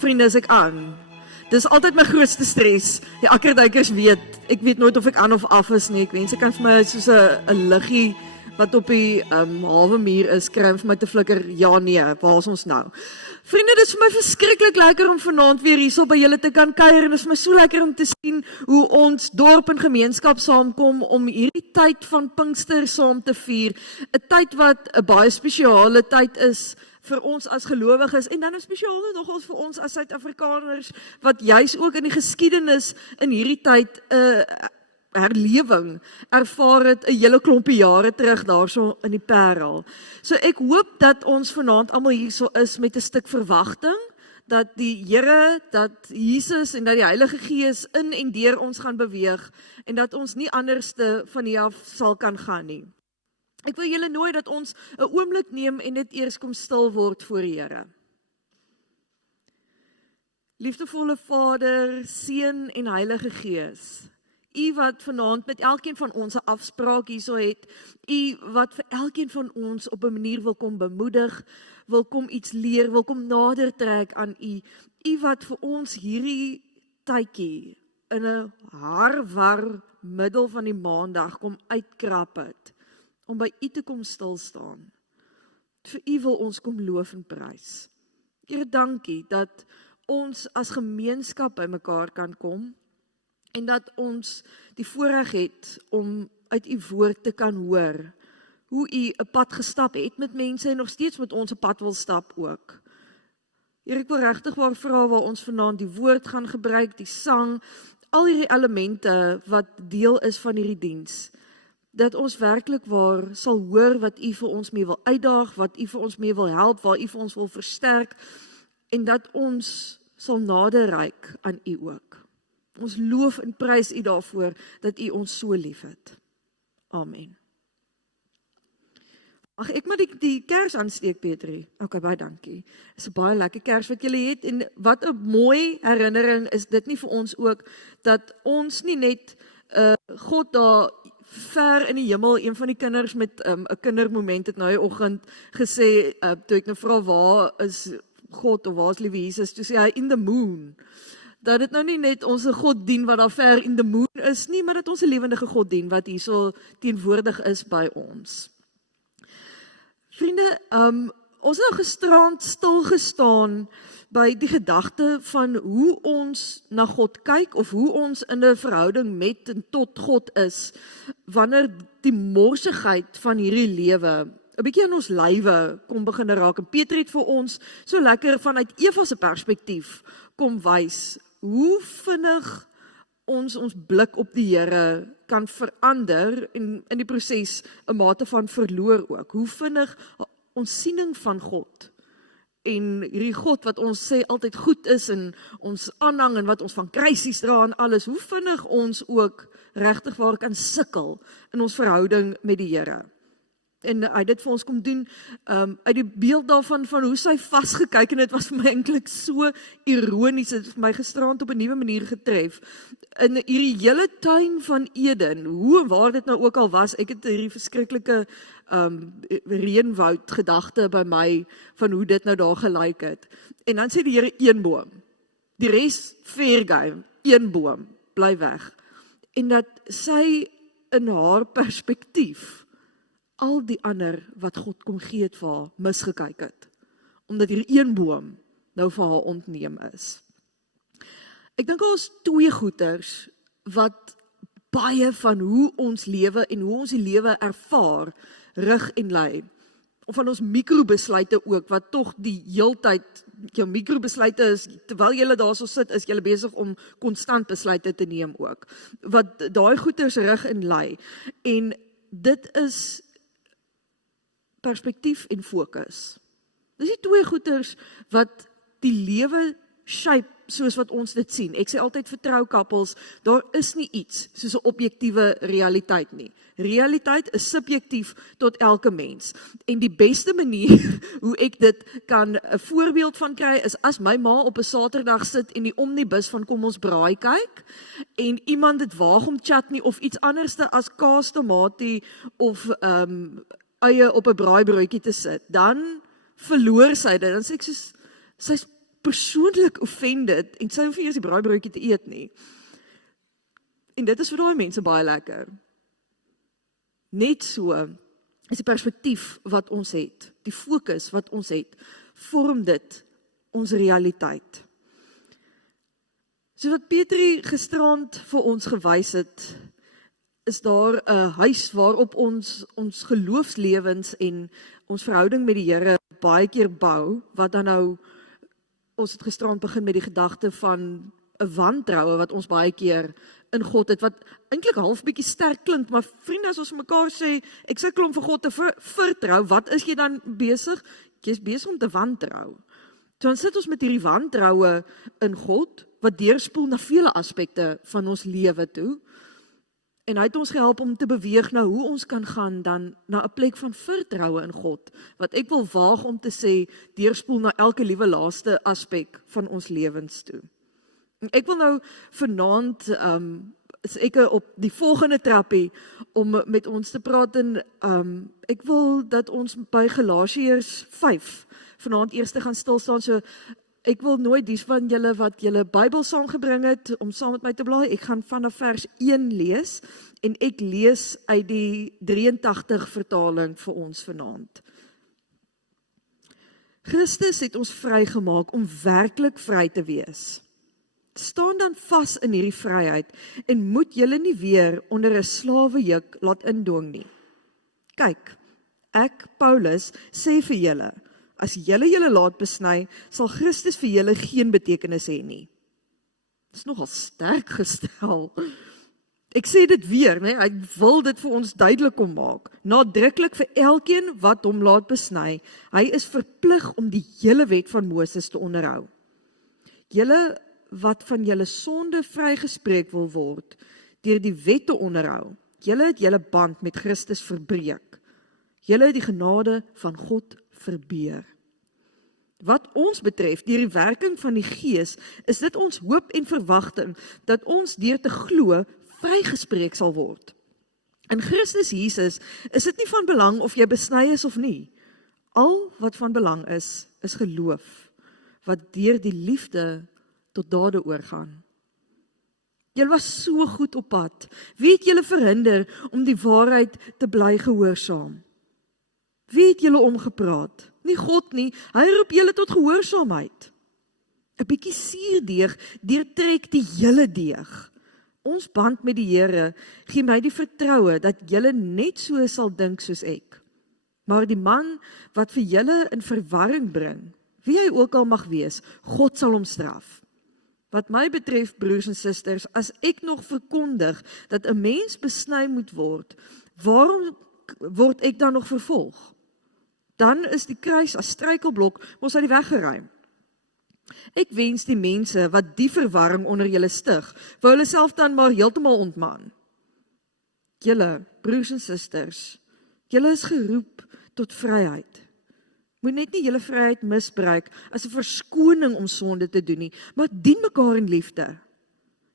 vriende, is ek aan. Dis altyd my grootste stres. Die akkerduikers weet, ek weet nooit of ek aan of af is nie. Ek wens ek kan vir my soos 'n liggie wat op die halwe muur is, kry vir my te flikker, ja nee, waar is ons nou? Vriende, dit is vir my verskriklik lekker om vanaand weer hierso by julle te kan kuier en dit is vir my so lekker om te sien hoe ons dorp en gemeenskap saamkom om hierdie tyd van Pinkster saam te vier, 'n tyd wat 'n baie spesiale tyd is vir ons as gelowiges en dan 'n spesiale nogals vir ons as Suid-Afrikaners wat juis ook in die geskiedenis in hierdie tyd 'n herlewing ervaar het 'n hele klompie jare terug daarso in die Parel. So ek hoop dat ons vanaand almal hierso is met 'n stuk verwagting dat die Here, dat Jesus en dat die Heilige Gees in en deur ons gaan beweeg en dat ons nie anderste van hier af sal kan gaan nie. Ek wil julle nooi dat ons 'n oomblik neem en net eers kom stil word voor die Here. Liefdevolle Vader, Seun en Heilige Gees, U wat vanaand met elkeen van ons 'n afspraak hierso het, U wat vir elkeen van ons op 'n manier wil kom bemoedig, wil kom iets leer, wil kom nader trek aan U, U wat vir ons hierdie tydjie in 'n harwar middel van die maandag kom uitkrap het, om by U te kom stil staan. Vir U wil ons kom loof en prys. Here, dankie dat ons as gemeenskap by mekaar kan kom en dat ons die voorreg het om uit U woord te kan hoor hoe U 'n pad gestap het met mense en nog steeds met ons 'n pad wil stap ook. Here, ek wil regtig vra waar ons vanaand die woord gaan gebruik, die sang, al hierdie elemente wat deel is van hierdie diens, dat ons werklik waar sal hoor wat U vir ons mee wil uitdaag, wat U vir ons mee wil help, waar U vir ons wil versterk, en dat ons sal nader reik aan U ook. Ons loof en prys U daarvoor, dat U ons so lief het. Amen. Mag ek maar die kers aansteek, Petrie? Ok, baie dankie. Dit is 'n baie lekker kers wat julle het, en wat 'n mooi herinnering is dit nie vir ons ook, dat ons nie net God daar ver in die hemel, een van die kinders met 'n kindermoment het nou die oggend gesê, toe ek nou vra waar is God of waar is liewe Jesus, toe sê hy in the moon, dat dit nou nie net ons God dien wat daar ver in the moon is nie, maar dat ons 'n lewendige God dien wat hierso teenwoordig is by ons. Vriende, ons het nou gisterand stilgestaan by die gedagte van hoe ons na God kyk of hoe ons in 'n verhouding met en tot God is wanneer die morsigheid van hierdie lewe 'n bietjie in ons lywe kom begin raak. En Petrus het vir ons so lekker vanuit Eva se perspektief kom wys hoe vinnig ons blik op die Here kan verander en in die proses 'n mate van verloor ook. Hoe vinnig ons siening van God en hierdie God wat ons sê altyd goed is en ons aanhang en wat ons van kruisies dra en alles, hoe vinnig ons ook regtig waar kan sukkel in ons verhouding met die Here. En hy dit vir ons kom doen uit die beeld daarvan van hoe sy vasgekyk, en dit was vir my eintlik so ironies, het vir my gisterand op 'n nuwe manier getref. In hierdie hele tuin van Eden, hoe en waar dit nou ook al was, ek het hierdie verskriklike reënwoud gedagte by my van hoe dit nou daar gelyk het. En dan sê die Here een boom, die res fair game, een boom, bly weg. En dat sy in haar perspektief al die ander wat God kom gee het vir haar misgekyk het, omdat hierdie een boom nou vir haar ontneem is. Ek dink daar is twee goeters wat baie van hoe ons lewe en hoe ons die lewe ervaar rig en lei. Of van ons mikrobesluite ook, wat tog die heeltyd jou mikrobesluite is, terwyl jy daarso sit, is jy besig om konstant besluite te neem ook. Wat daai goeters rig en lei. En dit is perspektief en fokus. Dis die twee goeters wat die lewe shape soos wat ons dit sien. Ek sê altyd vir troukoppels, daar is nie iets soos 'n objektiewe realiteit nie. Realiteit is subjektief tot elke mens. En die beste manier hoe ek dit kan 'n voorbeeld van kry is as my ma op 'n Saterdag sit en die omnibus van Kom ons braai kyk en iemand dit waag om chutney of iets anderste as kaas, tomatie of eie op 'n braaibroodjie te sit, dan verloor sy dit. Dan sê ek soos, sy's persoonlik offended en sy hoef nie eers die braaibroodjie te eet nie. En dit is vir daai mense baie lekker. Net so is die perspektief wat ons het, die fokus wat ons het, vorm dit ons realiteit. So wat Petrie gisterand vir ons gewys het, is daar 'n huis waarop ons geloofslewens en ons verhouding met die Here baie keer bou, wat dan nou, ons het gisterand begin met die gedagte van 'n wantroue wat ons baie keer in God het, wat eintlik half bietjie sterk klink, maar vriende, as ons mekaar sê, ek sukkel om vir God te vertrou, wat is jy dan besig? Jy is besig om te wantrou. So dan sit ons met hierdie wantroue in God, wat deurspoel na vele aspekte van ons lewe toe, en hy het ons gehelp om te beweeg na hoe ons kan gaan dan na 'n plek van vertroue in God, wat ek wil waag om te sê, deurspoel na elke liewe laaste aspek van ons lewens toe. Ek wil nou vanaand, is ek op die volgende trappie, om met ons te praat, en ek wil dat ons by Galasiërs 5 vanaand eers gaan stil staan, so ek wil nooit die van julle wat julle Bybel saamgebring het, om saam met my te blaai, ek gaan vanaf vers 1 lees, en ek lees uit die 83 vertaling vir ons vanaand. Christus het ons vrygemaak om werklik vry te wees. Staan dan vas in hierdie vryheid, en moet julle nie weer onder 'n slawejuk laat indwing nie. Kyk, ek, Paulus, sê vir julle, as julle laat besny, sal Christus vir julle geen betekenis hê nie. Dit is nogal sterk gestel. Ek sê dit weer, nee, hy wil dit vir ons duidelik kom maak. Nadruklik vir elkeen wat hom laat besny, hy is verplig om die hele wet van Moses te onderhou. Julle wat van julle sonde vrygespreek wil word, deur die wet te onderhou, julle het julle band met Christus verbreek. Julle het die genade van God verbeur. Wat ons betref, deur die werking van die Gees, is dit ons hoop en verwagting, dat ons deur te glo, vrygespreek sal word. In Christus Jesus is dit nie van belang of jy besny is of nie. Al wat van belang is geloof, wat deur die liefde tot dade oorgaan. Julle was so goed op pad. Wie het julle verhinder om die waarheid te bly gehoorsaam? Wie het julle omgepraat? Nie God nie, hy roep julle tot gehoorsaamheid. 'n bietjie suurdeeg deurtrek die hele deeg. Ons band met die Here gee my die vertroue dat julle net so sal dink soos ek. Maar die man wat vir julle in verwarring bring, wie hy ook al mag wees, God sal hom straf. Wat my betref, broers en susters, as ek nog verkondig dat 'n mens besny moet word, waarom word ek dan nog vervolg? Dan is die kruis as struikelblok mos uit die weg geruim. Ek wens die mense wat die verwarring onder julle stig, wou hulle self dan maar heeltemal ontman. Julle, broers en susters, julle is geroep tot vryheid. Moet net nie julle vryheid misbruik as 'n verskoning om sonde te doen nie, maar dien mekaar in liefde.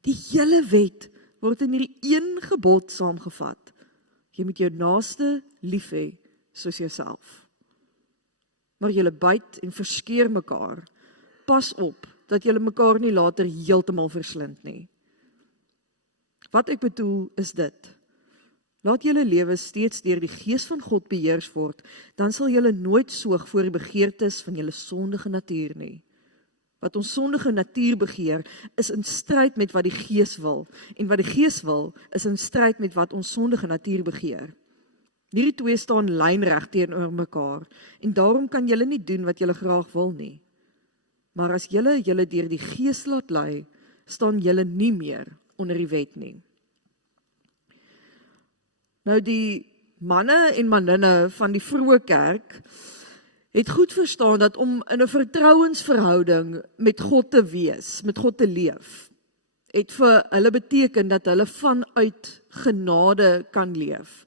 Die hele wet word in hierdie een gebod saamgevat. Jy moet jou naaste lief hê soos jouself. Maar julle byt en verskeur mekaar. Pas op dat julle mekaar nie later heeltemal verslind nie. Wat ek bedoel is dit. Laat julle lewe steeds deur die Gees van God beheers word, dan sal julle nooit soeg voor die begeertes van julle sondige natuur nie. Wat ons sondige natuur begeer, is in stryd met wat die Gees wil, en wat die Gees wil, is in stryd met wat ons sondige natuur begeer. Hierdie twee staan lynreg teenoor mekaar, en daarom kan julle nie doen wat julle graag wil nie. Maar as julle deur die Gees laat lei, staan julle nie meer onder die wet nie. Nou die manne en manninne van die vroeë kerk het goed verstaan dat om in 'n vertrouensverhouding met God te wees, met God te leef, het vir hulle beteken dat hulle vanuit genade kan leef.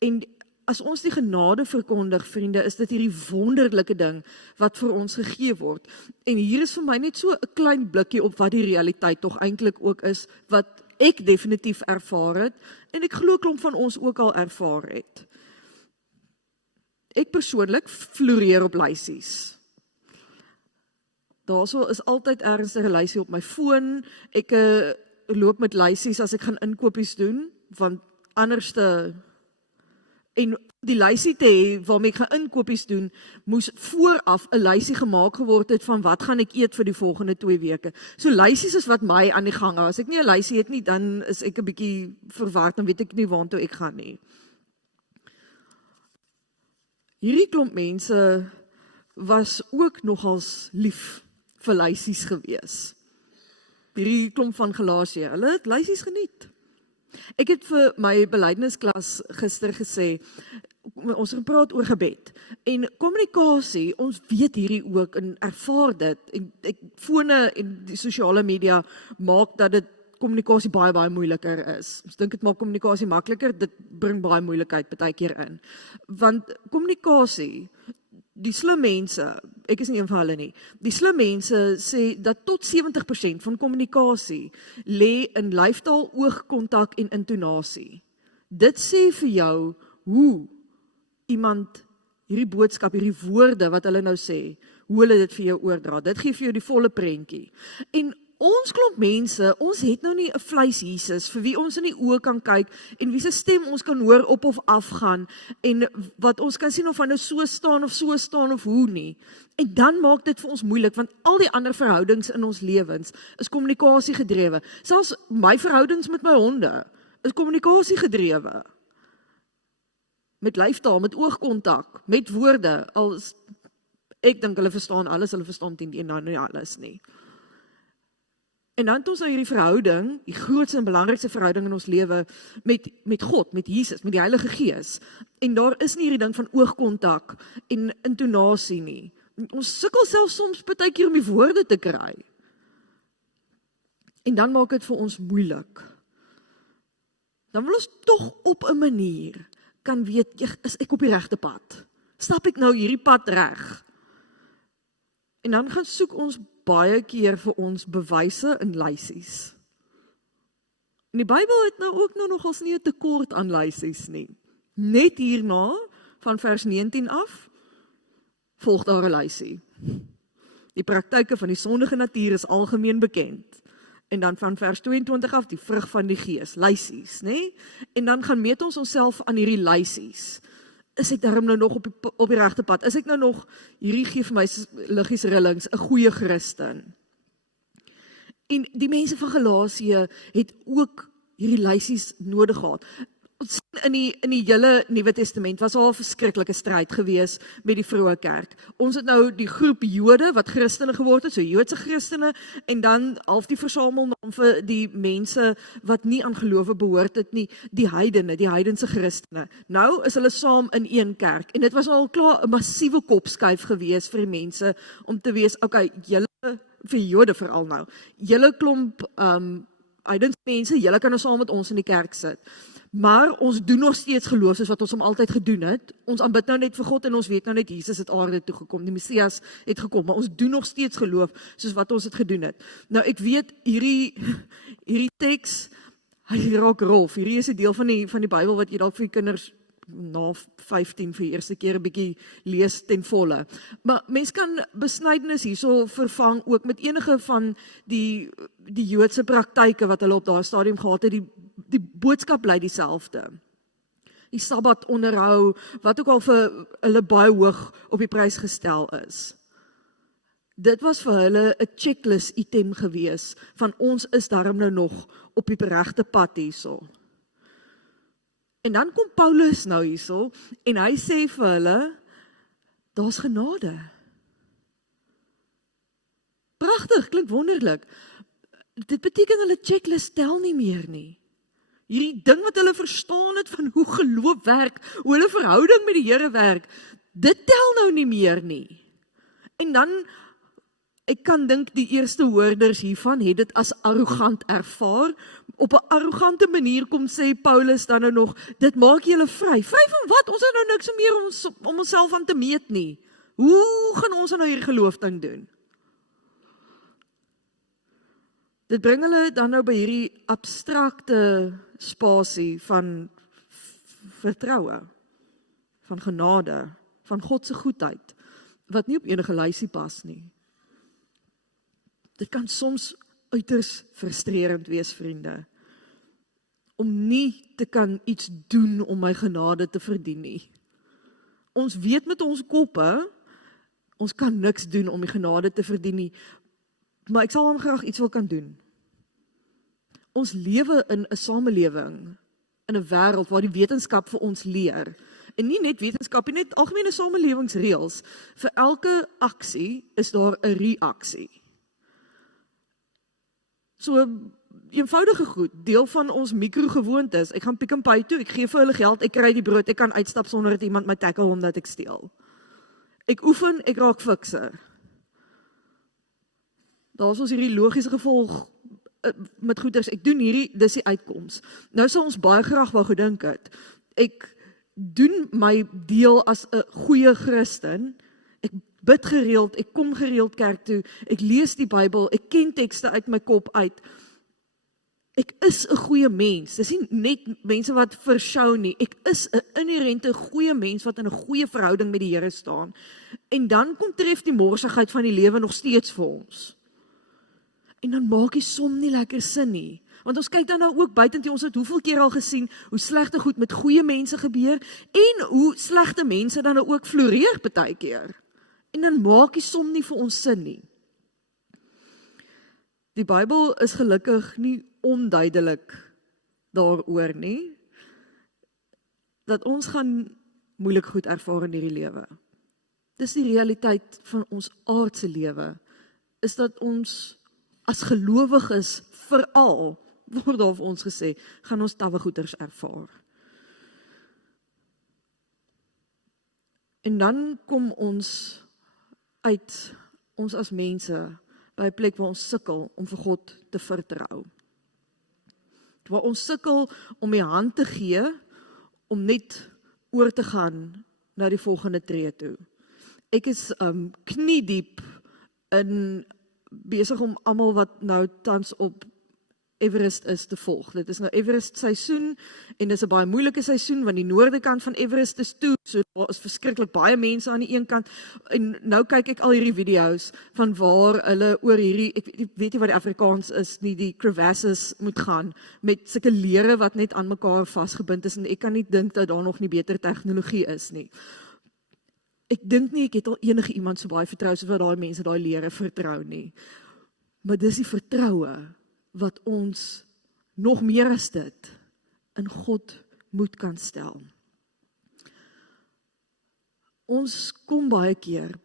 En as ons die genade verkondig, vriende, is dit hierdie wonderlike ding wat vir ons gegee word. En hier is vir my net so 'n klein blikkie op wat die realiteit tog eintlik ook is, wat ek definitief ervaar het, en ek glo klomp van ons ook al ervaar het. Ek persoonlik floreer op lysies. Daarso is altyd ergens 'n lysie op my foon. Ek loop met lysies as ek gaan inkopies doen, want anderste en die lysie te hê waarmee ek gaan inkopies doen, moes vooraf 'n lysie gemaak geword het van wat gaan ek eet vir die volgende 2 weke. So lysies is wat my aan die gang hou. As ek nie 'n lysie het nie, dan is ek 'n bietjie verward, dan weet ek nie waartoe ek gaan nie. Hierdie klomp mense was ook nogals lief vir lysies gewees. Hierdie klomp van Galasië, hulle het lysies geniet. Ek het vir my belydennisklas gister gesê, ons het gepraat oor gebed en kommunikasie, ons weet hierdie ook en ervaar dit en fone en die sosiale media maak dat dit kommunikasie baie moeiliker is. Ons dink dit maak kommunikasie makliker, dit bring baie moeilikheid baie keer in. Want kommunikasie, die slim mense, ek is nie een van hulle nie, die slim mense sê dat tot 70% van kommunikasie lê in lyfstaal, oogkontak en intonasie. Dit sê vir jou hoe iemand hierdie boodskap, hierdie woorde wat hulle nou sê, hoe hulle dit vir jou oordra. Dit gee vir jou die volle prentjie. En ons klomp mense, ons het nou nie 'n vleis Jesus vir wie ons in die oë kan kyk en wie se stem ons kan hoor op of af gaan en wat ons kan sien of hy nou so staan of hoe nie. En dan maak dit vir ons moeilik want al die ander verhoudings in ons lewens is kommunikasie gedrewe. Selfs my verhoudings met my honde is kommunikasie gedrewe. Met lyfstaal, met oogkontak, met woorde. Ek dink hulle verstaan alles, hulle verstaan teen die en nou nie alles nie. En dan het ons nou hierdie verhouding, die grootste en belangrikste verhouding in ons lewe met God, met Jesus, met die Heilige Gees. En daar is nie hierdie ding van oogkontak en intonasie nie. Ons sukkel self soms baie keer om die woorde te kry. En dan maak dit vir ons moeilik. Dan wil ons tog op 'n manier kan weet, is ek op die regte pad? Stap ek nou hierdie pad reg? En dan gaan soek ons baie keer vir ons bewyse in lysies. En die Bybel het nou ook nogals nie 'n tekort aan lysies nie. Net hierna, van vers 19 af, volg daar 'n lysie. Die praktyke van die sondige natuur is algemeen bekend. En dan van vers 22 af, die vrug van die gees, lysies, nê? En dan gaan meet ons onsself aan hierdie lysies. Is ek daarom nou nog op die regte pad? Is ek nou nog, hierdie gee vir my liggies rillings, 'n goeie Christen? En die mense van Galasië het ook hierdie lysies nodig gehad. Ons sien in die hele Nuwe Testament was al 'n verskriklike stryd gewees met die vroeë kerk. Ons het nou die groep Jode wat Christene geword het, so Joodse Christene, en dan half die versamelnaam vir die mense wat nie aan gelowe behoort het nie, die heidene, die heidense Christene. Nou is hulle saam in een kerk, en dit was al klaar 'n massiewe kopskuif gewees vir die mense, om te wees, okay, julle, vir Jode veral nou, julle klomp heidense mense, julle kan nou saam met ons in die kerk sit. Maar ons doen nog steeds geloof soos wat ons hom altyd gedoen het. Ons aanbid nou net vir God en ons weet nou net Jesus het aarde toe gekom. Die Messias het gekom, maar ons doen nog steeds geloof soos wat ons het gedoen het. Nou ek weet hierdie teks, hy raak rof. Hierdie is 'n deel van die Bybel wat jy dalk vir die kinders na 15 vir die eerste keer 'n bietjie lees ten volle. Maar mens kan besnydenis hierso vervang ook met enige van die Joodse praktyke wat hulle op daardie stadium gehad het. Die boodskap bly dieselfde. Die Sabbat onderhou, wat ook al vir hulle baie hoog op die prys gestel is. Dit was vir hulle 'n checklist item gewees, van ons is daarom nou nog op die regte pad hierso. En dan kom Paulus nou hierso, en hy sê vir hulle, daar's genade. Pragtig, klink wonderlik. Dit beteken hulle checklist tel nie meer nie. Hierdie ding wat hulle verstaan het van hoe geloof werk, hoe hulle verhouding met die Here werk, dit tel nou nie meer nie. En dan, ek kan dink die eerste hoorders hiervan het dit as arrogant ervaar. Op 'n arrogante manier kom sê Paulus dan nou nog, dit maak julle vry. Vry van wat? Ons het nou niks meer om onsself aan te meet nie. Hoe gaan ons nou hierdie geloof ding doen? Dit bring hulle dan nou by hierdie abstrakte spasie van vertroue, van genade, van God se goedheid, wat nie op enige lysie pas nie. Dit kan soms uiters frustrerend wees, vriende, om nie te kan iets doen om my genade te verdien nie. Ons weet met ons koppe, ons kan niks doen om die genade te verdien nie, maar ek sal hom graag iets wil kan doen. Ons lewe in 'n samelewing, in 'n wêreld waar die wetenskap vir ons leer, en nie net wetenskap, nie net algemene samelewingsreëls, vir elke aksie is daar 'n reaksie. So, eenvoudige goed, deel van ons mikrogewoontes, ek gaan Pick n Pay toe, ek gee vir hulle geld, ek kry die brood, ek kan uitstap sonder dat iemand my tackle omdat ek steel. Ek oefen, ek raak fikse. Daar is ons hierdie logiese gevolg met goeders, ek doen hierdie, dis die uitkoms. Nou sal ons baie graag wou gedink het, ek doen my deel as 'n goeie Christen, ek bid gereeld, ek kom gereeld kerk toe, ek lees die Bybel, ek ken tekste uit my kop uit, ek is 'n goeie mens, dis nie net mense wat vershow nie, ek is 'n inherente goeie mens wat in 'n goeie verhouding met die Here staan, en dan kom tref die morsigheid van die lewe nog steeds vir ons. En dan maak die som nie lekker sin nie. Want ons kyk dan nou ook buitentoe, ons het hoeveel keer al gesien, hoe slegte goed met goeie mense gebeur, en hoe slegte mense dan nou ook floreer partykeer. En dan maak die som nie vir ons sin nie. Die Bybel is gelukkig nie onduidelik daaroor nie, dat ons gaan moeilik goed ervaar in hierdie lewe. Dis die realiteit van ons aardse lewe, is dat ons as gelowiges veral, word daar vir ons gesê, gaan ons tawwe goeders ervaar. En dan kom ons uit, ons as mense, by 'n plek waar ons sukkel om vir God te vertrou. Waar ons sukkel om die hand te gee, om net oor te gaan na die volgende tree toe. Ek is kniediep in besig om almal wat nou tans op Everest is te volg. Dit is nou Everest seisoen en dit is 'n baie moeilike seisoen want die noorde kant van Everest is toe, so daar is verskriklik baie mense aan die een kant en nou kyk ek al hierdie video's van waar hulle oor hierdie, ek weet nie wat die Afrikaans is nie, die crevasses moet gaan met sulke lere wat net aan mekaar vasgebind is en ek kan nie dink dat daar nog nie beter tegnologie is nie. Ek dink nie ek het al enige iemand so baie vertrou soos wat daai mense daai lere vertrou nie. Maar dis die vertroue wat ons nog meer as dit in God moet kan stel. Ons kom baie keer,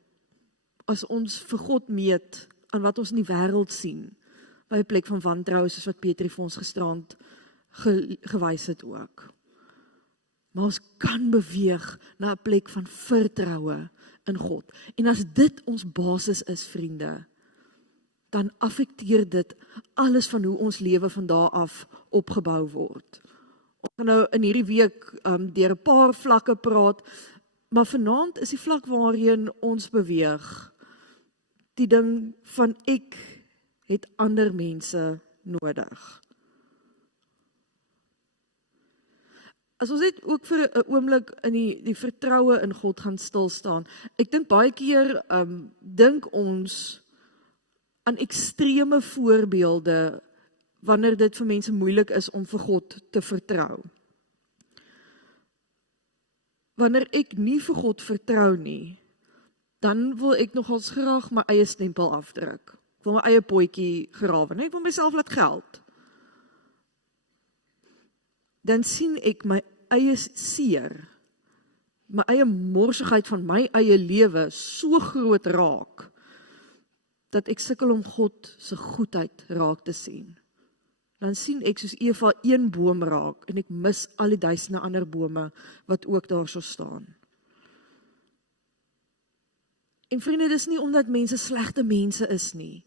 as ons vir God meet aan wat ons in die wêreld sien, by 'n plek van wantroue soos wat Petrie vir ons gisterand gewys het ook. Maar ons kan beweeg na 'n plek van vertroue in God. En as dit ons basis is, vriende, dan affekteer dit alles van hoe ons lewe van daar af opgebou word. Ons gaan nou in hierdie week deur 'n paar vlakke praat, maar vanaand is die vlak waarheen ons beweeg. Die ding van ek het ander mense nodig. As ons net ook vir 'n oomblik in die vertroue in God gaan stil staan. Ek dink baie keer dink ons aan ekstreme voorbeelde wanneer dit vir mense moeilik is om vir God te vertrou. Wanneer ek nie vir God vertrou nie, dan wil ek nogals graag my eie stempel afdruk. Ek wil my eie potjie grawe, nee, ek wil myself laat geld. Dan sien ek my eie seer, my eie morsigheid van my eie lewe so groot raak, dat ek sukkel om God se goedheid raak te sien. Dan sien ek soos Eva een boom raak, en ek mis al die duisende ander bome, wat ook daar so staan. En vriende, dis nie omdat mense slegte mense is nie.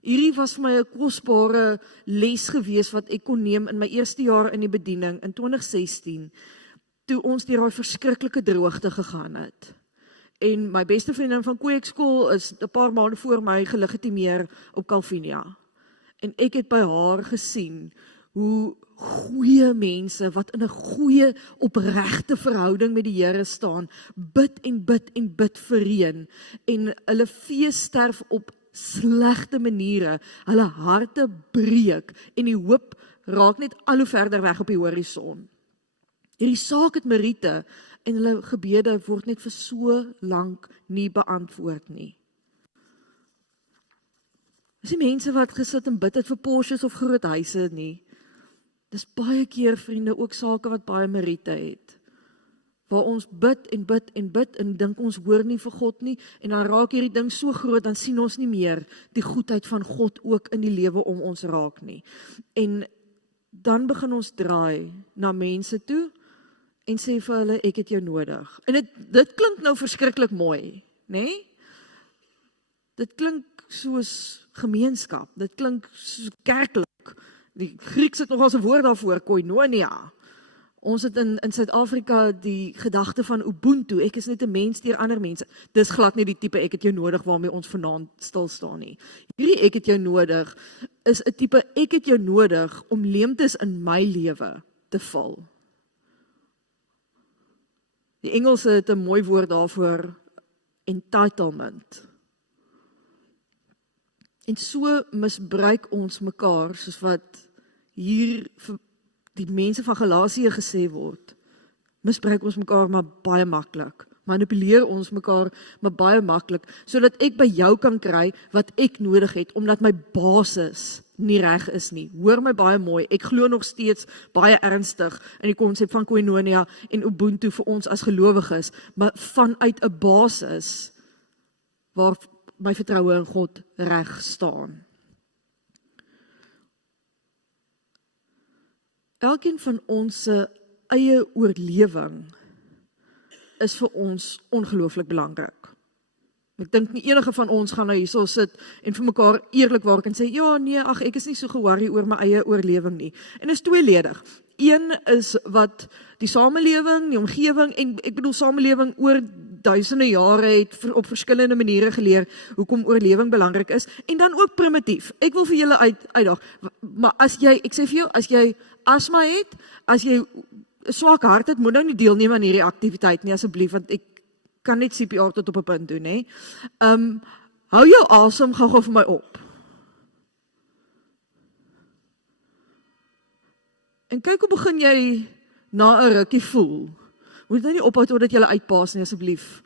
Hierdie was vir my 'n kosbare les gewees wat ek kon neem in my eerste jaar in die bediening in 2016, toe ons deur daai verskriklike droogte gegaan het. En my beste vriendin van kweekskool is 'n paar maande voor my gelegitimeer op Calvinia. En ek het by haar gesien hoe goeie mense wat in 'n goeie opregte verhouding met die Here staan, bid en bid en bid vir reën, en hulle vee sterf op slegte maniere hulle harte breek en die hoop raak net al hoe verder weg op die horison. Hierdie saak het meriete en hulle gebede word net vir so lank nie beantwoord nie. Dis nie mense wat gesit en bid het vir Porsches of groot huise nie. Dis baie keer, vriende, ook sake wat baie meriete het. Waar ons bid en bid en bid en dink ons hoor nie vir God nie en dan raak hierdie ding so groot, dan sien ons nie meer die goedheid van God ook in die lewe om ons raak nie. En dan begin ons draai na mense toe en sê vir hulle, ek het jou nodig. En dit klink nou verskriklik mooi, né? Dit klink soos gemeenskap, dit klink soos kerklik. Die Grieks het nogal 'n woord daarvoor, koinonia. Ons het in Suid-Afrika die gedagte van Ubuntu, ek is net 'n mens deur ander mense. Dis glad nie die tipe ek het jou nodig waarmee ons vanaand stil staan nie. Hierdie ek het jou nodig is 'n tipe ek het jou nodig om leemtes in my lewe te vul. Die Engelse het 'n mooi woord daarvoor, entitlement. En so misbruik ons mekaar, soos wat hier vir die mense van Galasië gesê word, misbruik ons mekaar maar baie maklik, manipuleer ons mekaar maar baie maklik, sodat ek by jou kan kry wat ek nodig het, omdat my basis nie reg is nie. Hoor my baie mooi, ek glo nog steeds baie ernstig in die konsep van koinonia en Ubuntu vir ons as gelowiges, maar vanuit 'n basis waar my vertroue in God reg staan. Elkeen van ons se eie oorlewing is vir ons ongelooflik belangrik. Ek dink nie enige van ons gaan nou hierso sit en vir mekaar eerlikwaar kan sê, ja nee, ag ek is nie so ge-worry oor my eie oorlewing nie. En is tweeledig. Een is wat die samelewing, die omgewing en ek bedoel samelewing oor duisende jare het op verskillende maniere geleer hoekom oorlewing belangrik is en dan ook primitief. Ek wil vir julle uitdaag, maar ek sê vir jou, as jy asma het, as jy 'n swak hart het, moet nou nie deelneem aan hierdie aktiwiteit nie asseblief, want ek kan net CPR tot op 'n punt doen, hè. Hou jou asem gou vir my op. En kyk hoe begin jy na 'n rukkie voel. Moet nou nie ophou totdat jy uitpaas nie asseblief.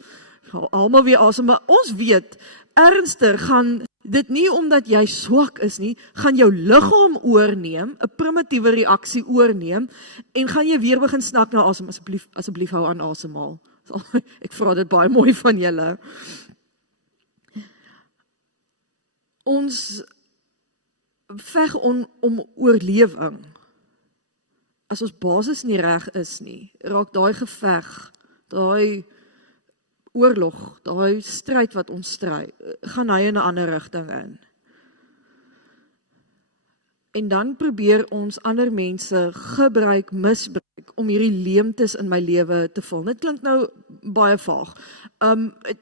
Almal weer asem, maar ons weet ernstiger gaan dit nie omdat jy swak is nie, gaan jou liggaam oorneem, 'n primitiewe reaksie oorneem en gaan jy weer begin snak na asem. Asseblief hou aan asemhaal. Ek vra dit baie mooi van julle. Ons veg om oorlewing. As ons basis nie reg is nie, raak daai geveg, daai oorlog, daai stryd wat ons stry, gaan hy in 'n ander rigting in. En dan probeer ons ander mense misbruik om hierdie leemtes in my lewe te vul. Dit klink nou baie vaag.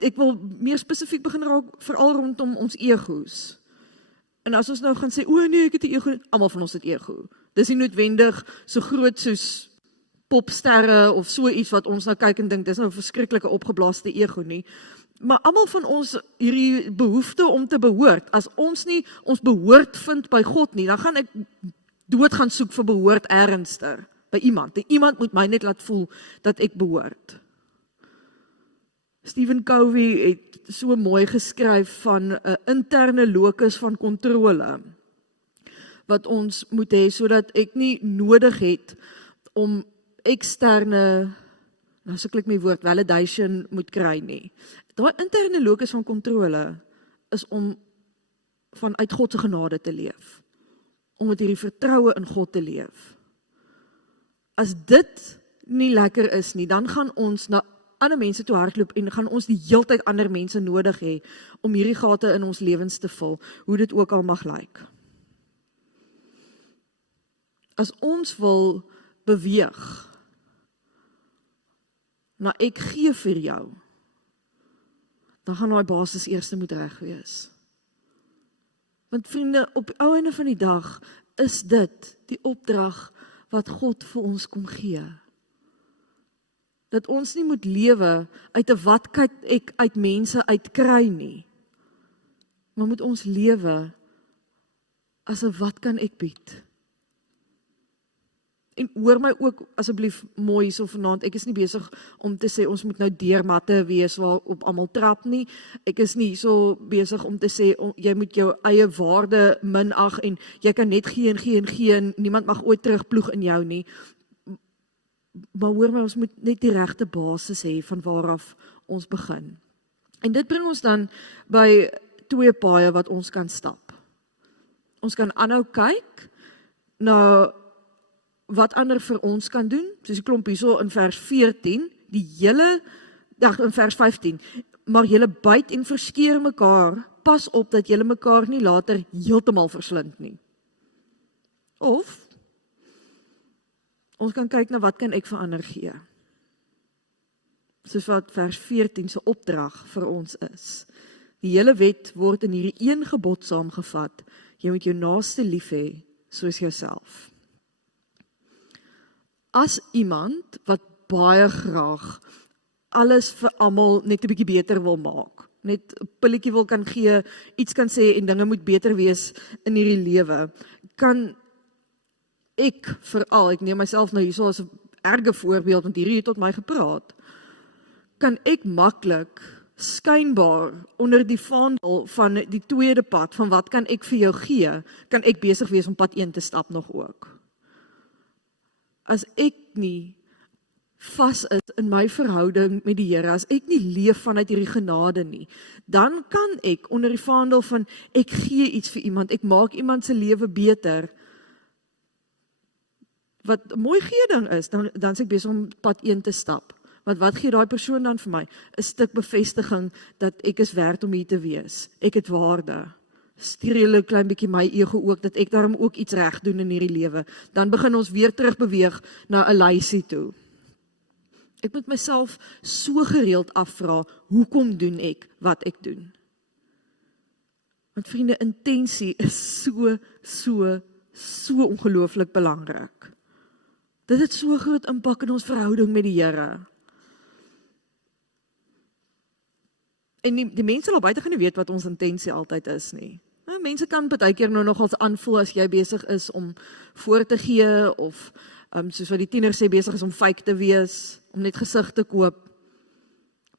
Ek wil meer spesifiek begin raak, veral rondom ons egos. En as ons nou gaan sê, o nee, ek het 'n ego, almal van ons het ego. Dis nie noodwendig so groot soos popsterre of so iets wat ons nou kyk en dink, dis nou 'n verskriklike opgeblaaste ego nie. Maar almal van ons hierdie behoefte om te behoort, as ons nie ons behoort vind by God nie, dan gaan ek dood gaan soek vir behoort ernstig by iemand. En iemand moet my net laat voel dat ek behoort. Stephen Covey het so mooi geskryf van 'n interne locus van kontrole wat ons moet hê sodat ek nie nodig het om eksterne, nou sukkel ek my woord, validation moet kry nie. Daai interne locus van kontrole is om vanuit God se genade te leef. Om met hierdie vertroue in God te leef. As dit nie lekker is nie, dan gaan ons na ander mense toe hardloop en gaan ons die heeltyd ander mense nodig hê om hierdie gate in ons lewens te vul, hoe dit ook al mag lyk. As ons wil beweeg na ek gee vir jou, dan gaan daai basis eers moet reg wees. Want vriende, op die ou einde van die dag is dit die opdrag wat God vir ons kom gee. Dat ons nie moet lewe uit 'n wat kyk ek uit mense uitkry nie. maar moet ons lewe as 'n wat kan ek bied? En hoor my ook asseblief mooi hierso vanaand, ek is nie besig om te sê ons moet nou deurmatte wees waarop almal trap nie. Ek is nie hierso besig om te sê jy moet jou eie waarde minag en jy kan net gee en gee en gee en niemand mag ooit terugploeg in jou nie. Maar hoor my, ons moet net die regte basis hê van waaraf ons begin. En dit bring ons dan by twee paaie wat ons kan stap. Ons kan aanhou kyk na wat ander vir ons kan doen, soos die klomp hierso in vers 14, in vers 15, maar julle byt en verskeer mekaar, pas op dat julle mekaar nie later heeltemal verslind nie. Of, ons kan kyk na wat kan ek vir ander gee. Soos wat vers 14 se opdrag vir ons is. Die hele wet word in hierdie een gebod saamgevat, jy moet jou naaste lief hê, soos jouself. As iemand wat baie graag alles vir almal net 'n bietjie beter wil maak, net 'n pilletjie wil kan gee, iets kan sê en dinge moet beter wees in hierdie lewe, kan ek veral, ek neem myself nou hierso as 'n erge voorbeeld, want hierdie het tot my gepraat, kan ek maklik skynbaar onder die vaandel van die tweede pad, van wat kan ek vir jou gee, kan ek besig wees om pad 1 te stap nog ook. As ek nie vas is in my verhouding met die Here, as ek nie leef vanuit hierdie genade nie, dan kan ek onder die vaandel van ek gee iets vir iemand, ek maak iemand se lewe beter, wat 'n mooi geding is, dan is ek besig om pad 1 te stap. Want wat gee daai persoon dan vir my? 'n Stuk bevestiging dat ek is werd om hier te wees. Ek het waarde. Stuur julle 'n klein bietjie my ego ook, dat ek daarom ook iets reg doen in hierdie lewe. Dan begin ons weer terug beweeg na 'n lysie toe. Ek moet myself so gereeld afvra, hoekom doen ek wat ek doen? Want vriende, intensie is so ongelooflik belangrik. Dit het so groot impak in ons verhouding met die Here. En die mense daar buite gaan nie weet wat ons intensie altyd is nie. Mense kan baie keer nou nogals aanvoel as jy besig is om voor te gee of soos wat die tiener sê, besig is om fake te wees, om net gesig te koop.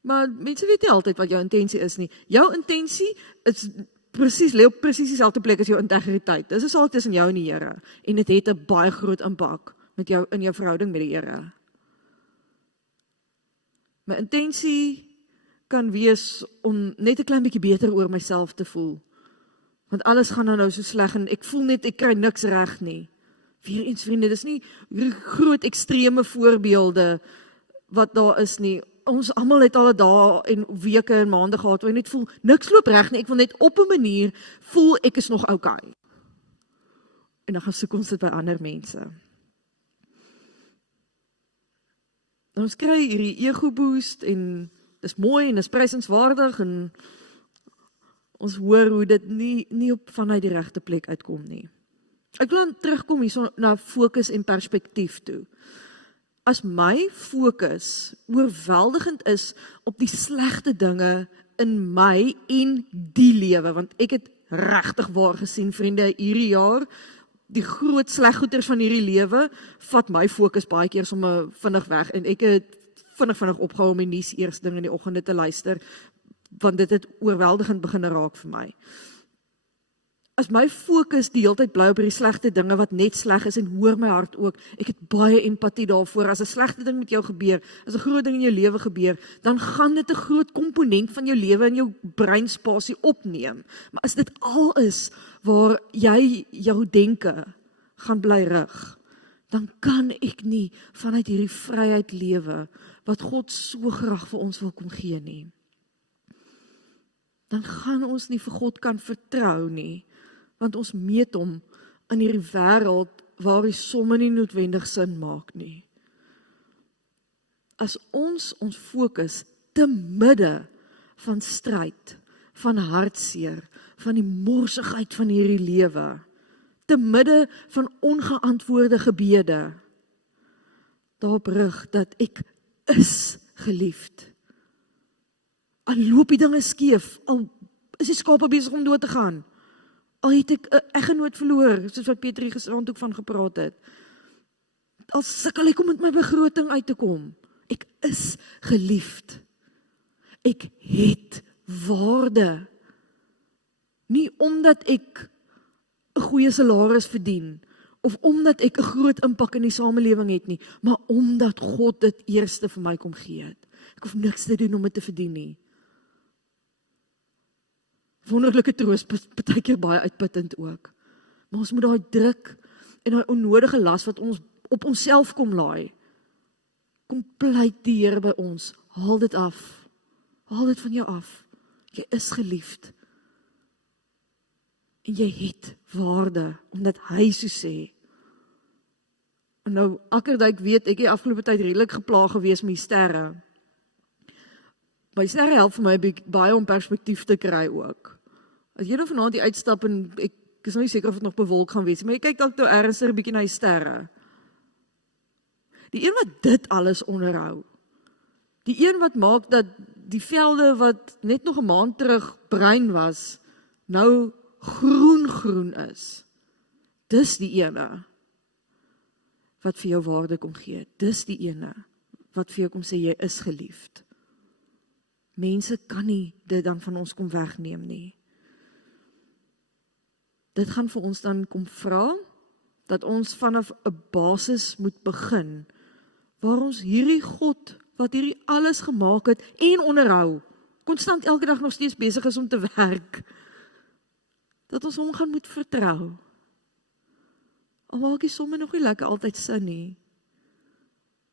Maar mense weet nie altyd wat jou intensie is nie. Jou intensie is lê op presies dieselfde plek as jou integriteit. Dis 'n saak tussen jou en die Here en dit het 'n baie groot impak met jou in jou verhouding met die Here. My intensie kan wees om net 'n klein bietjie beter oor myself te voel. Want alles gaan nou so sleg en ek voel net ek kry niks reg nie. Weereens vriende, dis nie groot ekstreme voorbeelde wat daar is nie. Ons almal het al dae en weke en maande gehad waar jy net voel niks loop reg nie. Ek wil net op 'n manier voel ek is nog okay. En dan gaan soek ons dit by ander mense. En ons kry hierdie ego boost en dis mooi en dis prysenswaardig en ons hoor hoe dit nie op vanuit die regte plek uitkom nie. Ek wil dan terugkom hierso na fokus en perspektief toe. As my fokus oorweldigend is op die slegte dinge in my en die lewe, want ek het regtig waar gesien, vriende, hierdie jaar, die groot sleggoeders van hierdie lewe, vat my fokus baie keer sommer vinnig weg, en ek het vinnig opgehou om die nuus eers ding in die oggende te luister, want dit het oorweldigend begin raak vir my. As my fokus die hele tyd bly op die slegte dinge wat net sleg is, en hoor my hart ook, ek het baie empatie daarvoor, as 'n slegte ding met jou gebeur, as 'n groot ding in jou lewe gebeur, dan gaan dit 'n groot komponent van jou lewe in jou breinspasie opneem. Maar as dit al is waar jy jou denke gaan bly rig, dan kan ek nie vanuit hierdie vryheid lewe, wat God so graag vir ons wil kom gee nie. Dan gaan ons nie vir God kan vertrou nie, want ons meet hom in hierdie wêreld waar die somme nie noodwendig sin maak nie. As ons fokus te midde van stryd, van hartseer, van die morsigheid van hierdie lewe, te midde van ongeantwoorde gebede, daarop rig dat ek is geliefd. Al loop die dinge skeef, al is die skape besig om dood te gaan. Al het ek 'n eggenoot verloor, soos wat Petrie gisterand ook van gepraat het. Al sukkel ek om met my begroting uit te kom. Ek is geliefd. Ek het waarde. Nie omdat ek 'n goeie salaris verdien, of omdat ek 'n groot impak in die samelewing het nie, maar omdat God dit eerste vir my kom gee het. Ek hoef niks te doen om dit te verdien nie. Wonderlike troos, partykeer baie uitputtend ook. Maar ons moet daai druk en daai onnodige las wat ons op onsself kom laai. Kom pleit die Here by ons. Haal dit af. Haal dit van jou af. Jy is geliefd. En jy het waarde, omdat hy so sê. En nou, Akkerdijk weet, ek het afgelope tyd redelik geplaag gewees met die sterre. My sterre help vir my baie om perspektief te kry ook. As jy nou vanaand die uitstap en ek is nou nie seker of het nog bewolk gaan wees, maar jy kyk dalk toe ernstig 'n bietjie na die sterre. Die een wat dit alles onderhou, die een wat maak dat die velde wat net nog 'n maand terug bruin was, nou groen is. Dis die ene wat vir jou waarde kom gee. Dis die ene wat vir jou kom sê jy is geliefd. Mense kan nie dit dan van ons kom wegneem nie. Dit gaan vir ons dan kom vra dat ons vanaf 'n basis moet begin waar ons hierdie God wat hierdie alles gemaak het en onderhou, konstant elke dag nog steeds besig is om te werk, dat ons hom gaan moet vertrou. Al maak die somme nog nie lekker altyd sin nie,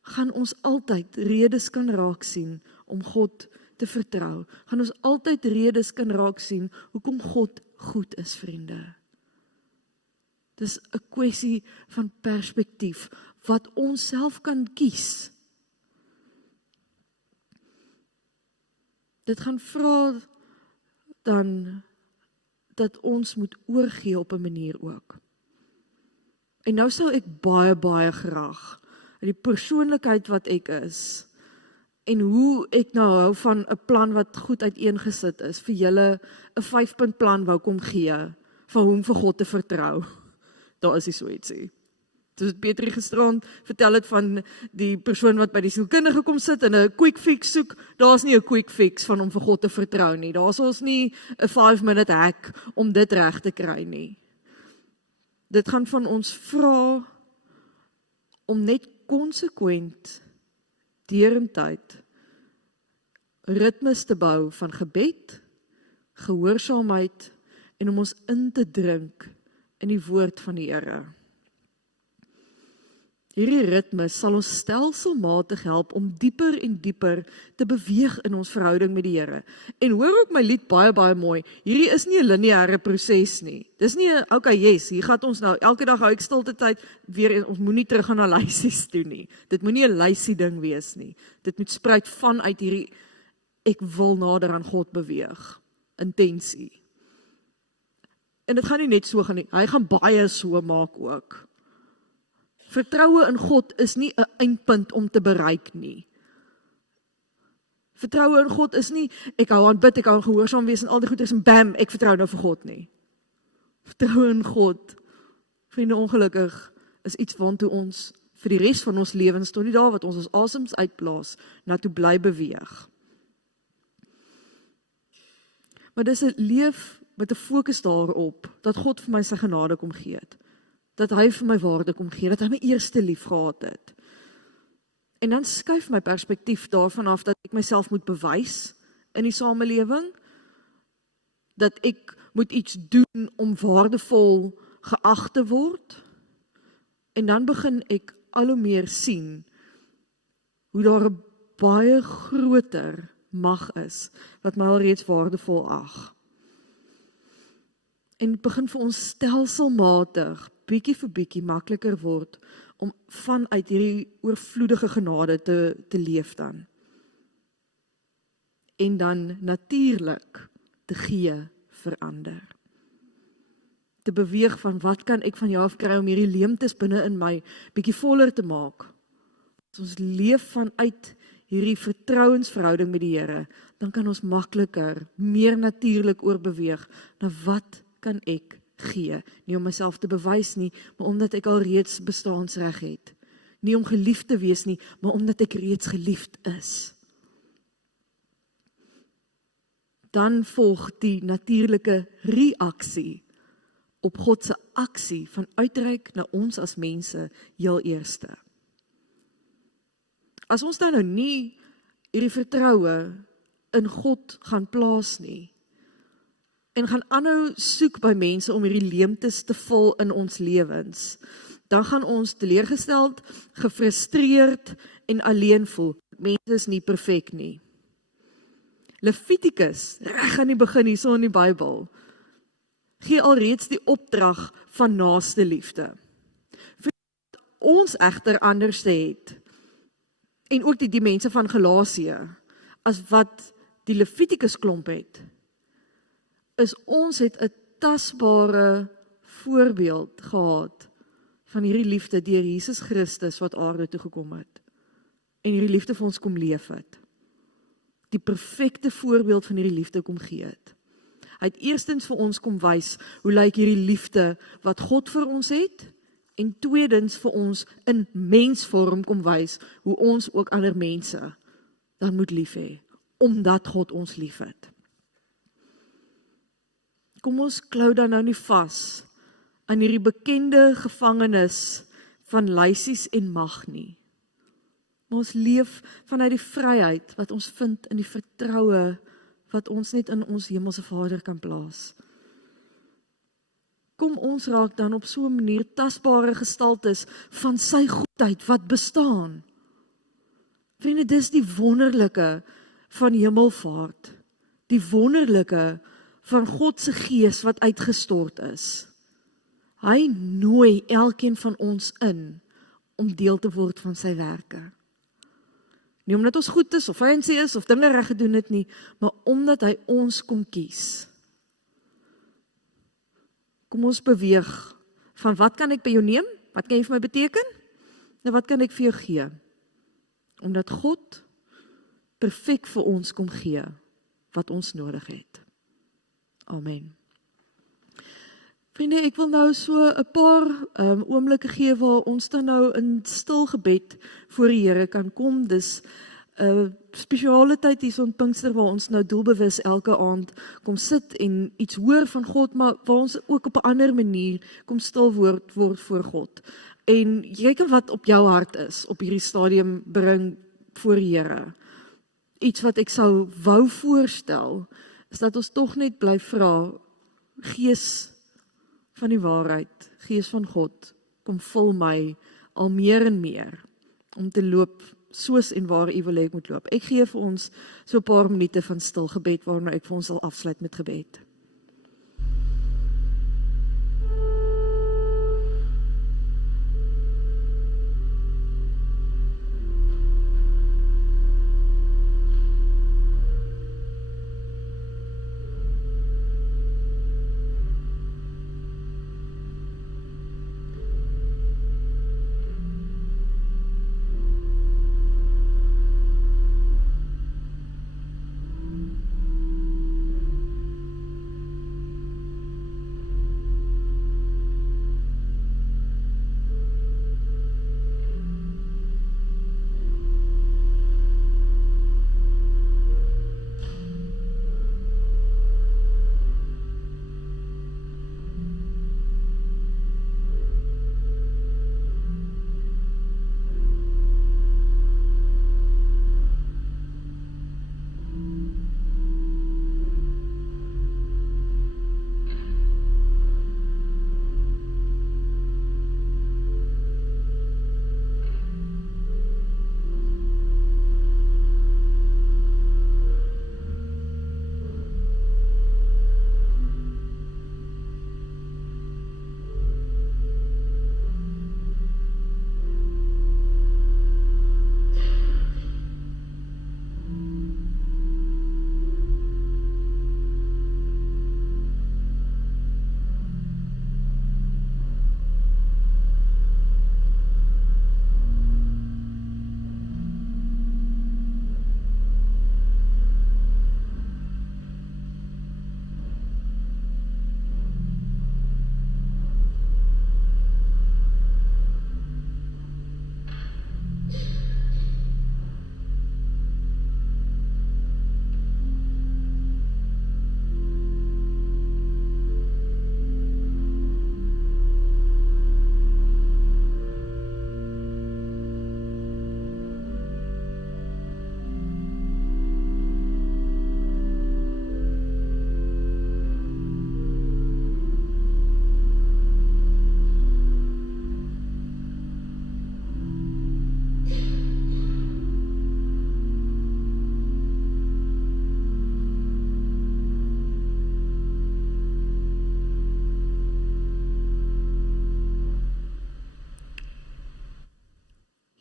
gaan ons altyd redes kan raak sien om God te vertrou. Gaan ons altyd redes kan raak sien hoekom God goed is, vriende. Dis 'n kwessie van perspektief wat ons self kan kies. Dit gaan vra dan dat ons moet oorgee op 'n manier ook. En nou sou ek baie graag die persoonlikheid wat ek is en hoe ek nou hou van 'n plan wat goed uiteengesit is, vir julle 'n 5-punt plan wou kom gee van hoe om vir God te vertrou. Daar is nie so ietsie. Soos Petrie gisterand vertel het van die persoon wat by die sielkundige kom sit en 'n quick fix soek, daar's nie 'n quick fix van om vir God te vertrou nie. Daar's ons nie 'n 5-minute hack om dit reg te kry nie. Dit gaan van ons vra om net konsekwent deurentyd ritmes te bou van gebed, gehoorsaamheid en om ons in te drink in die woord van die Here. Hierdie ritmes sal ons stelselmatig help om dieper en dieper te beweeg in ons verhouding met die Here. En hoor ook my lied baie mooi, hierdie is nie 'n lineêre proses nie. Dis nie 'n, okay, yes, hier gaan ons nou, elke dag hou ek stilte tyd, weer, ons moenie terug gaan na lysies toe nie. Dit moenie 'n lysie ding wees nie. Dit moet spruit vanuit hierdie, ek wil nader aan God beweeg, intensie. En dit gaan nie net so gaan nie, hy gaan baie so maak ook. Vertroue in God is nie 'n eindpunt om te bereik nie. Vertroue in God is nie, ek hou aan bid, ek hou aan gehoorsaam wees en al die goeders en bam, ek vertrou nou vir God nie. Vertroue in God, vriende, ongelukkig, is iets waantoe ons vir die res van ons lewens, tot die dae wat ons asems uitblaas, na toe bly beweeg. Maar dis 'n leef met 'n fokus daarop, dat God vir my sy genade kom gee het. Dat hy vir my waarde kom gee, dat hy my eerste lief gehad het. En dan skuif my perspektief daarvan af, dat ek myself moet bewys in die samelewing, dat ek moet iets doen om waardevol geag te word, en dan begin ek al hoe meer sien, hoe daar 'n baie groter mag is, wat my alreeds waardevol ag. En het begin vir ons stelselmatig, bietjie vir bietjie makliker word, om vanuit hierdie oorvloedige genade te leef dan. En dan natuurlik te gee verander. Te beweeg van wat kan ek van jou af kry om hierdie leemtes binne in my bietjie voller te maak. As ons leef vanuit hierdie vertrouensverhouding met die Here, dan kan ons makliker, meer natuurlik oorbeweeg na wat kan ek gee. Nie om myself te bewys nie, maar omdat ek al reeds bestaansreg het. Nie om geliefd te wees nie, maar omdat ek reeds geliefd is. Dan volg die natuurlike reaksie op God se aksie van uitreik na ons as mense heel eerste. As ons dan nou nie hierdie vertroue in God gaan plaas nie, en gaan aanhou soek by mense om hierdie leemtes te vul in ons lewens, dan gaan ons teleurgesteld, gefrustreerd en alleen voel. Mense is nie perfek nie. Levitikus, reg aan die begin hierso in die Bybel, gee alreeds die opdrag van naaste liefde. Vir ons egter anders het, en ook die mense van Galasië, as wat die Levitikus klomp het, is ons het 'n tasbare voorbeeld gehad van hierdie liefde deur Jesus Christus wat aarde toe gekom het, en hierdie liefde vir ons kom leef het. Die perfekte voorbeeld van hierdie liefde kom gee het. Hy het eerstens vir ons kom wys hoe lyk hierdie liefde wat God vir ons het, en tweedens vir ons in mensvorm kom wys hoe ons ook ander mense dan moet lief hê, omdat God ons lief het. Kom ons klou dan nou nie vas aan hierdie bekende gevangenis van lysies en mag nie. Maar ons leef vanuit die vryheid wat ons vind in die vertroue wat ons net in ons hemelse Vader kan plaas. Kom ons raak dan op so 'n manier tasbare gestaltes van sy goedheid wat bestaan. Vriende, dis die wonderlike van hemelvaart, die wonderlike van God se gees wat uitgestort is. Hy nooi elkeen van ons in om deel te word van sy werke. Nie omdat ons goed is of fancy is of dinge reg gedoen het nie, maar omdat hy ons kom kies. Kom ons beweeg van wat kan ek by jou neem? Wat kan jy vir my beteken? En wat kan ek vir jou gee? Omdat God perfek vir ons kom gee wat ons nodig het. Amen. Vriende, ek wil nou so 'n paar oomblikke gee waar ons dan nou in stil gebed voor die Here kan kom. Dis 'n spesiale tyd hier so in Pinkster waar ons nou doelbewus elke aand kom sit en iets hoor van God, maar waar ons ook op 'n ander manier kom stil word voor God. En kyk wat op jou hart is op hierdie stadium bring voor die Here. Iets wat ek sou wou voorstel, is dat ons tog net bly vra, Gees van die waarheid, Gees van God, kom vul my al meer en meer, om te loop soos en waar U wil hê ek moet loop. Ek gee vir ons so 'n paar minute van stil gebed, waarna ek vir ons sal afsluit met gebed.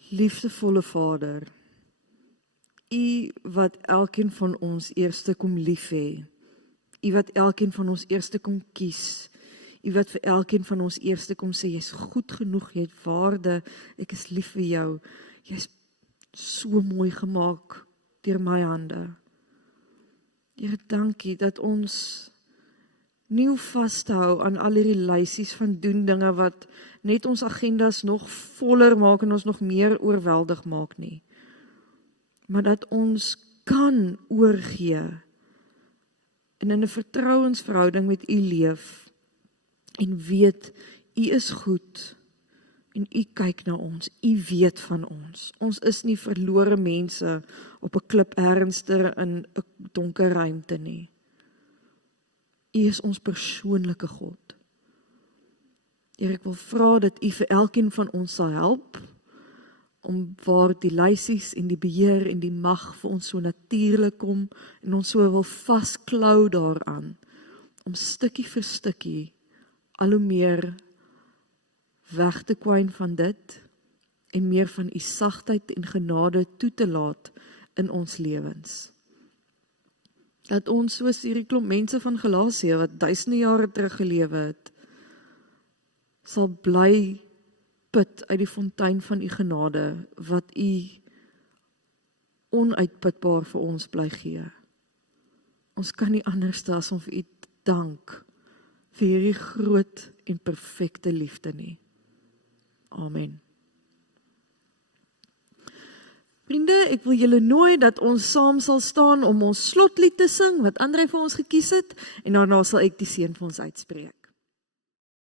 Liefdevolle Vader, U wat elkeen van ons eerste kom lief hê, U wat elkeen van ons eerste kom kies, U wat vir elkeen van ons eerste kom sê, jy's goed genoeg, jy het waarde, ek is lief vir jou, jy's so mooi gemaak deur my hande. Here, dankie dat ons nie hoef vas te hou aan al hierdie lysies van doen dinge wat net ons agendas nog voller maak en ons nog meer oorweldig maak nie. Maar dat ons kan oorgee en in 'n vertrouensverhouding met U leef en weet U is goed en U kyk na ons, U weet van ons. Ons is nie verlore mense op 'n klip ernster in 'n donker ruimte nie. U is ons persoonlike God. Here, ek wil vra dat U vir elkeen van ons sal help om waar die lysies en die beheer en die mag vir ons so natuurlik kom en ons so wil vasklou daaraan om stukkie vir stukkie al hoe meer weg te kwyn van dit en meer van U sagtheid en genade toe te laat in ons lewens. Dat ons soos hierdie klomp mense van Galasië wat duisende jare terug gelewe het, sal bly put uit die fontein van U genade wat U onuitputbaar vir ons bly gee. Ons kan nie anders as om vir U te dank vir hierdie groot en perfekte liefde nie. Amen. Vriende, ek wil julle nooi dat ons saam sal staan om ons slotlied te sing wat André vir ons gekies het en daarna sal ek die seën vir ons uitspreek.